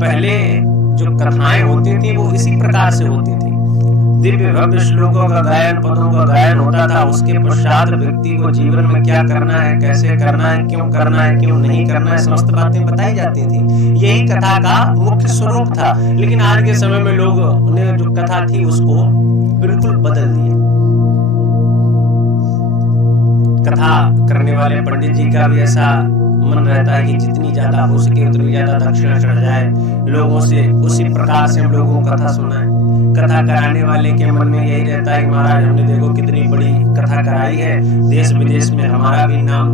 पहले जो कथाएं होती थी वो इसी प्रकार से होती थी। दिव्य भव्य श्लोकों का गायन, पदों का गायन होता था। उसके पश्चात व्यक्ति को जीवन में क्या करना है, कैसे करना है, क्यों नहीं करना है, समस्त बातें बताई जाती थी। यही कथा का मुख्य स्वरूप था। लेकिन आज के समय में लोग ने जो कथा थी उसको बिल्कुल बदल दिया। कथा करने वाले पंडित जी का भी ऐसा मन रहता है कि जितनी ज्यादा हो सके उतनी ज्यादा दक्षिणा चढ़ जाए लोगों से, उसी प्रकार से हम लोगों को कथा सुनाए। कथा कराने वाले के मन में यही रहता है कि महाराज हमने देखो कितनी बड़ी कथा कराई है, देश विदेश में हमारा भी नाम।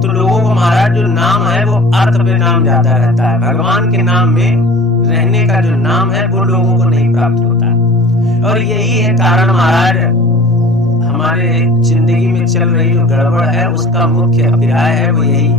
तो लोगों को महाराज जो नाम है वो अर्थ पे नाम ज्यादा रहता है, भगवान के नाम में रहने का जो नाम है वो लोगों को नहीं प्राप्त होता। और यही है कारण महाराज हमारे जिंदगी में चल रही जो गड़बड़ है उसका मुख्य अभिप्राय है वो यही।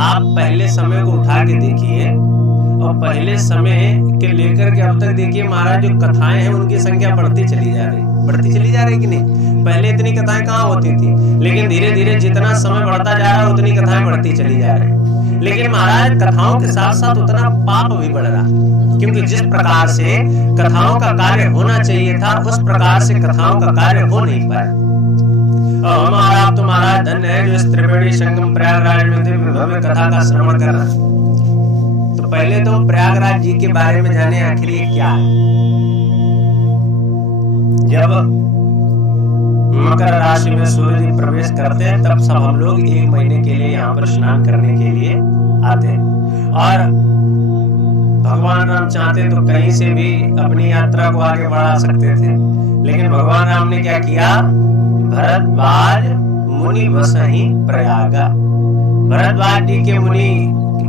आप पहले समय को उठा के देखिए और पहले समय के लेकर के अब तक देखिए महाराज जो कथाएं हैं उनकी संख्या बढ़ती चली जा रही कि नहीं। पहले इतनी कथाएं कहाँ होती थी, लेकिन धीरे धीरे जितना समय बढ़ता जा रहा है उतनी कथाएं बढ़ती चली जा रही। लेकिन महाराज कथाओं के साथ साथ उतना पाप भी बढ़ रहा, क्योंकि जिस प्रकार से कथाओं का कार्य होना चाहिए था उस प्रकार से कथाओं का कार्य हो नहीं पाया। हमारा तो महाराज धन्य है जो इस त्रिवेणी संगम प्रयागराज में दिव्य भव्य कथा का श्रवण कर रहा है। तो पहले तो प्रयागराज जी के बारे में जाने आखिर ये क्या है। जब मकर राशि में सूर्य जी प्रवेश करते हैं तब सब हम लोग 1 महीने के लिए यहाँ पर स्नान करने के लिए आते हैं। और भगवान राम चाहते तो कहीं से भी अपनी यात्रा को आगे बढ़ा सकते थे, लेकिन भगवान राम ने क्या किया, भरद्वाज मुनि बसहि प्रयागा।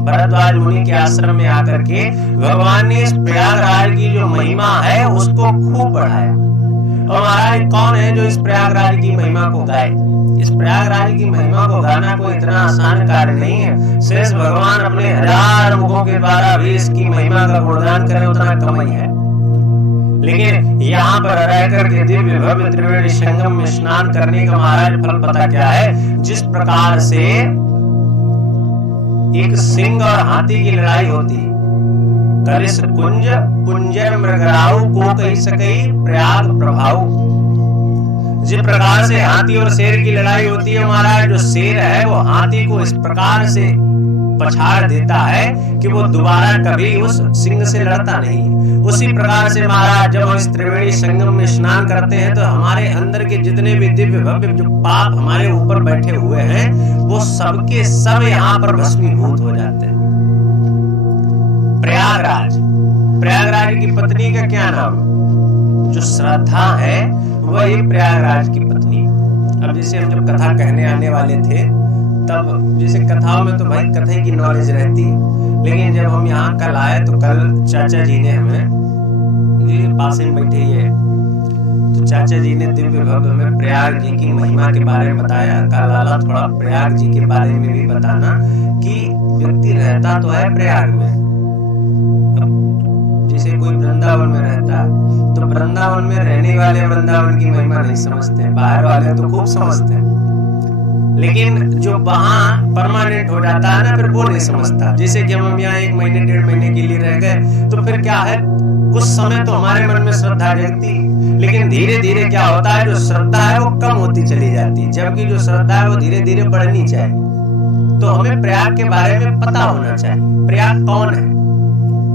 भरद्वाज मुनि के आश्रम में आकर के भगवान ने इस प्रयागराज की जो महिमा है उसको खूब बढ़ाया। और महाराज कौन है जो इस प्रयागराज की महिमा को गाए। इस प्रयागराज की महिमा को गाना कोई इतना आसान कार्य नहीं है। शेष भगवान अपने 1000 मुखों के द्वारा भी इसकी महिमा का गुणगान करें उतना कम ही है। लेकिन यहाँ पर रह करके दिव्य भव्य त्रिवेणी संगम में स्नान करने का महाराज फल पता क्या है। जिस प्रकार से एक सिंह और हाथी की लड़ाई होती है, कलिस कुंज कुंजर मृगराऊ को कही सकई प्रयाग प्रभाव। जिस प्रकार से हाथी और शेर की लड़ाई होती है महाराज, जो शेर है वो हाथी को इस प्रकार से पछाड़ देता है कि वो दोबारा कभी उस सिंह से लड़ता नहीं। उसी प्रकार से महाराज जब हम इस त्रिवेणी संगम में स्नान करते हैं तो हमारे अंदर के जितने भी दिव्य भव्य जो पाप हमारे ऊपर बैठे हुए हैं वो सबके सब यहाँ पर भस्मीभूत हो जाते हैं। प्रयागराज की पत्नी का क्या नाम, जो श्रद्धा है वही प्रयागराज की पत्नी। अब जैसे हम जब कथा कहने आने वाले थे तब जैसे कथाओं में तो भाई कथा की नॉलेज रहती है, लेकिन जब हम यहाँ कल आए तो कल चाचा जी ने हमें, ये पास में बैठे ही है, तो चाचा जी ने दिव्य भव्य में प्रयाग जी की महिमा के बारे में बताया। कल लाला थोड़ा प्रयाग जी के बारे में भी बताना कि व्यक्ति रहता तो है प्रयाग में, जैसे कोई वृंदावन में रहता है तो वृंदावन में रहने वाले वृंदावन की महिमा नहीं समझते, बाहर वाले तो खूब समझते हैं, लेकिन जो वहां परमानेंट हो जाता है ना फिर वो नहीं समझता। जैसे कि हम यहाँ 1 महीने 1.5 महीने के लिए रह गए तो फिर क्या है, कुछ समय तो हमारे मन में श्रद्धा जगती, लेकिन धीरे धीरे क्या होता है, जो श्रद्धा है वो कम होती चली जाती, जबकि जो श्रद्धा है वो धीरे धीरे बढ़नी चाहिए। तो हमें प्रयाग के बारे में पता होना चाहिए। प्रयाग कौन है,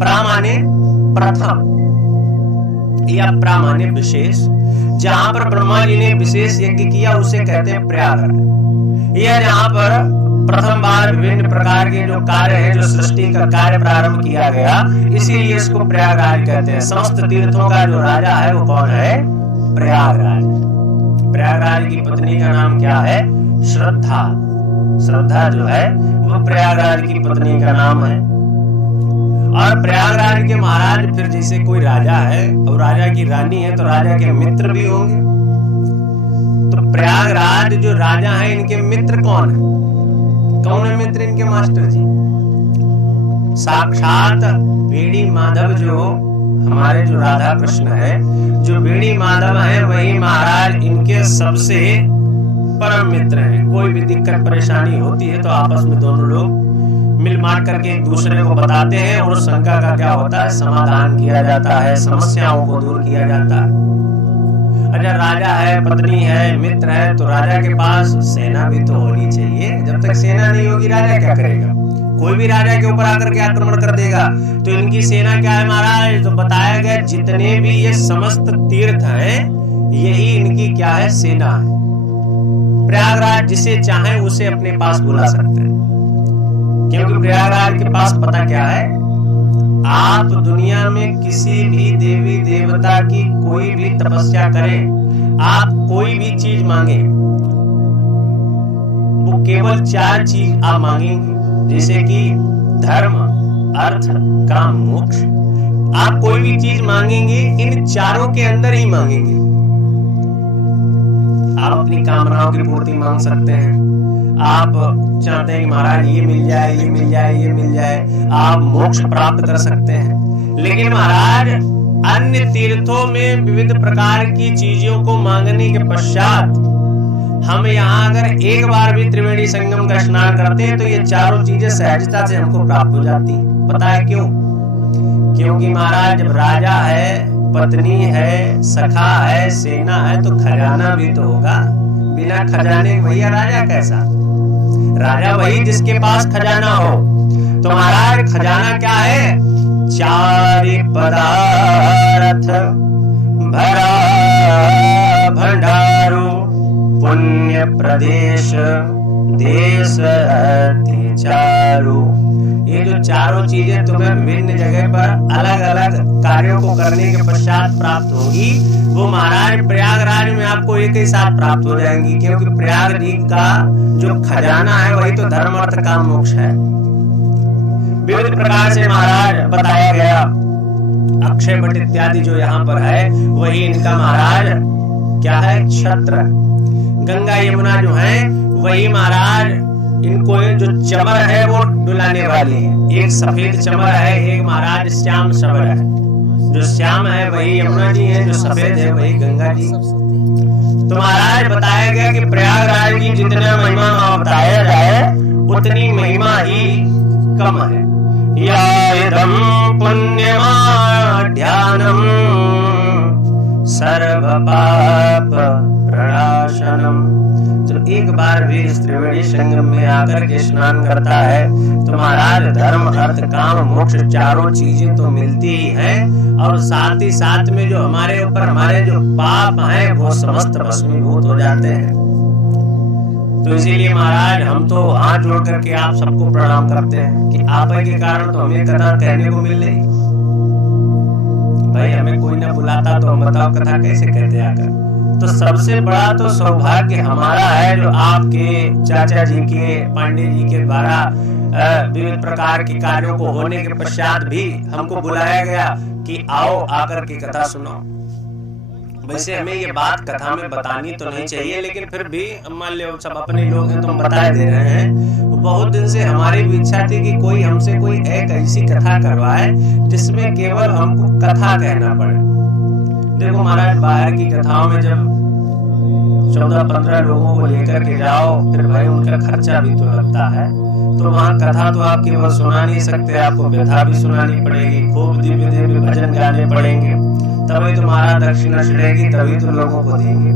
प्रा माने प्रथम या प्रा माने विशेष। जहां पर ब्रह्मा जी ने विशेष यज्ञ किया उसे कहते हैं प्रयागराज। यह जहाँ पर प्रथम बार विभिन्न प्रकार के जो कार्य है, जो सृष्टि का कार्य प्रारंभ किया गया, इसीलिए इसको प्रयागराज कहते हैं। समस्त तीर्थों का जो राजा है वो कौन है, प्रयागराज। प्रयागराज की पत्नी का नाम क्या है, श्रद्धा। श्रद्धा जो है वो प्रयागराज की पत्नी का नाम है। और प्रयागराज के महाराज फिर जैसे कोई राजा है और राजा की रानी है तो राजा के मित्र भी होंगे। तो प्रयागराज जो राजा है इनके मित्र कौन है मित्र इनके, मास्टर जी साक्षात वेणी माधव। जो हमारे जो राधा कृष्ण है, जो वेणी माधव है वही महाराज इनके सबसे परम मित्र हैं। कोई भी दिक्कत परेशानी होती है तो आपस में दोनों लोग मिल बांट करके एक दूसरे को बताते हैं और उस शंका का क्या होता है, समाधान किया जाता है, समस्याओं को दूर किया जाता है। अगर राजा है, पत्नी है, मित्र है, तो राजा के पास सेना भी तो होनी चाहिए। जब तक सेना नहीं होगी राजा क्या करेगा? कोई भी राजा के ऊपर आकर के आक्रमण कर देगा। तो इनकी सेना क्या है महाराज? तो बताया गया जितने भी ये समस्त तीर्थ हैं, यही इनकी क्या है? सेना है। प्रयागराज जिसे चाहे उसे अपने पास बुला सकते हैं, क्योंकि प्रयागराज के पास पता क्या है, आप दुनिया में किसी भी देवी देवता की कोई भी तपस्या करें, आप कोई भी चीज मांगे, वो केवल 4 चीज आप मांगेंगे, जैसे कि धर्म, अर्थ, काम, मोक्ष। आप कोई भी चीज मांगेंगे इन चारों के अंदर ही मांगेंगे। आप अपनी कामनाओं की पूर्ति मांग सकते हैं। आप चाहते हैं कि महाराज ये मिल जाए, ये मिल जाए, ये मिल जाए, आप मोक्ष प्राप्त कर सकते हैं। लेकिन महाराज अन्य तीर्थों में विविध प्रकार की चीजों को मांगने के पश्चात हम यहाँ अगर एक बार भी त्रिवेणी संगम का स्नान करते हैं तो ये चारों चीजें सहजता से हमको प्राप्त हो जाती हैं। पता है क्यों? क्योंकि महाराज जब राजा है, पत्नी है, सखा है, सेना है, तो खजाना भी तो होगा। बिना खजाने भैया राजा कैसा? राजा वही जिसके पास खजाना हो। तो महाराज खजाना क्या है? 4 पदार्थ भरा भंडारो पुण्य प्रदेश देश अति चारु। ये जो चारों चीजें तुम्हें विभिन्न जगह पर अलग अलग कार्यों को करने के पश्चात प्राप्त होगी, वो महाराज प्रयागराज में आपको एक ही साथ प्राप्त हो जाएंगी। क्योंकि प्रयाग जी का जो खजाना है वही तो धर्म, अर्थ, काम, मोक्ष है। विविध प्रकार से महाराज बताया गया। अक्षय वट इत्यादि जो यहाँ पर है वही इनका महाराज क्या है? छत्र। गंगा यमुना जो है वही महाराज इनको जो चमर है वो डुलाने वाली है। एक सफेद चमर है, एक महाराज श्याम चमर है। जो श्याम है वही यमुना जी है, जो सफेद है वही गंगा जी। तो महाराज बताया गया कि प्रयागराज की जितना महिमा बताया जाए उतनी महिमा ही कम है। या इदं पुण्यमाढ्यानम् सर्व पाप प्रणाशनम। तो एक बार भी इस त्रिवेणी संगम में आकर के स्नान करता है तो महाराज धर्म, अर्थ, काम, मोक्ष चारों चीजें तो मिलती ही हैं, और साथ ही साथ में जो हमारे ऊपर हमारे जो पाप हैं वो समस्त भस्मीभूत हो जाते हैं। तो इसीलिए महाराज हम तो हाथ जोड़ करके आप सबको प्रणाम करते हैं कि आप के कारण तो हमें कथा कहने को मिल रही। भाई हमें कोई ना बुलाता तो हम बताओ कथा कैसे कहते आकर। तो सबसे बड़ा तो सौभाग्य हमारा है जो आपके चाचा जी के, पांडे जी के द्वारा विविध प्रकार के कार्यों को होने के पश्चात भी हमको बुलाया गया कि आओ आकर के कथा सुनो। वैसे हमें ये बात कथा में बतानी तो नहीं चाहिए, लेकिन फिर भी मान लो सब अपने लोग हैं तो हम बता दे रहे हैं। बहुत दिन से हमारी भी इच्छा थी कि कोई हमसे कोई एक ऐसी कथा करवाए जिसमें केवल हमको कथा कहना पड़े। देखो महाराज बाहर की कथाओं में जब 14-15 लोगों को लेकर के जाओ फिर भाई उनका खर्चा भी तो लगता है। तो वहाँ कथा तो आप केवल सुना नहीं सकते, आपको व्यथा भी सुनानी पड़ेगी, खूब दिव्य दिव्य भजन गाने पड़ेंगे, तभी तुम्हारा दक्षिणा छिड़ेगी, तभी तो लोगों को देंगे।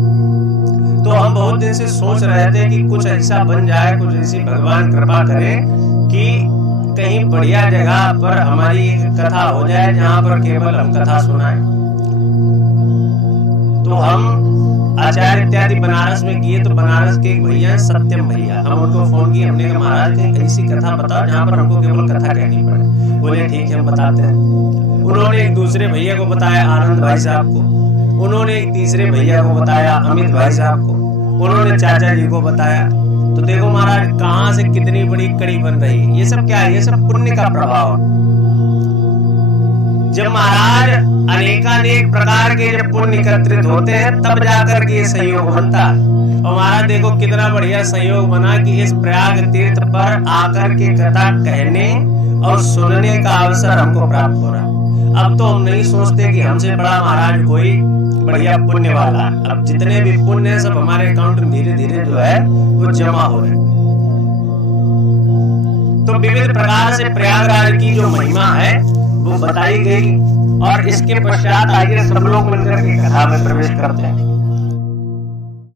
तो हम बहुत दिन से सोच रहे थे कि कुछ ऐसा बन जाए, कुछ ऐसी भगवान कृपा करे कि कहीं बढ़िया जगह पर हमारी कथा हो जाए जहाँ पर केवल हम कथा सुनाएं। तो हम आचार्य इत्यादि बनारस में किए, तो बनारस के एक भैया सत्यम भैया, हम उनको फोन किए, हमने कहा महाराज कहीं ऐसी कथा बताओ जहाँ पर हमको केवल कथा कहनी पड़े। बोले ठीक है हम बताते हैं। उन्होंने एक दूसरे भैया को बताया, आनंद भाई साहब को, उन्होंने एक तीसरे भैया को बताया, अमित भाई साहब को, उन्होंने चाचा जी को बताया। तो देखो महाराज कहाँ से कितनी बड़ी कड़ी बन रही है। ये सब क्या है? ये सब पुण्य का प्रभाव। जब महाराज अनेकानेक प्रकार के जब पुण्य एकत्रित होते हैं तब जाकर के ये सहयोग बनता है। और महाराज देखो कितना बढ़िया सहयोग बना कि इस प्रयाग तीर्थ पर आकर के कथा कहने और सुनने का अवसर हमको प्राप्त हो रहा है। अब तो हम नहीं सोचते कि हमसे बड़ा महाराज कोई बढ़िया पुण्य वाला। अब जितने भी पुण्य है सब हमारे अकाउंट में धीरे धीरे जो है वो जमा हो रहे हैं। तो विविध प्रकार से प्रयागराज की जो महिमा है वो बताई गई। और इसके पश्चात आइए सब लोग मिलकर के कथा में प्रवेश करते हैं।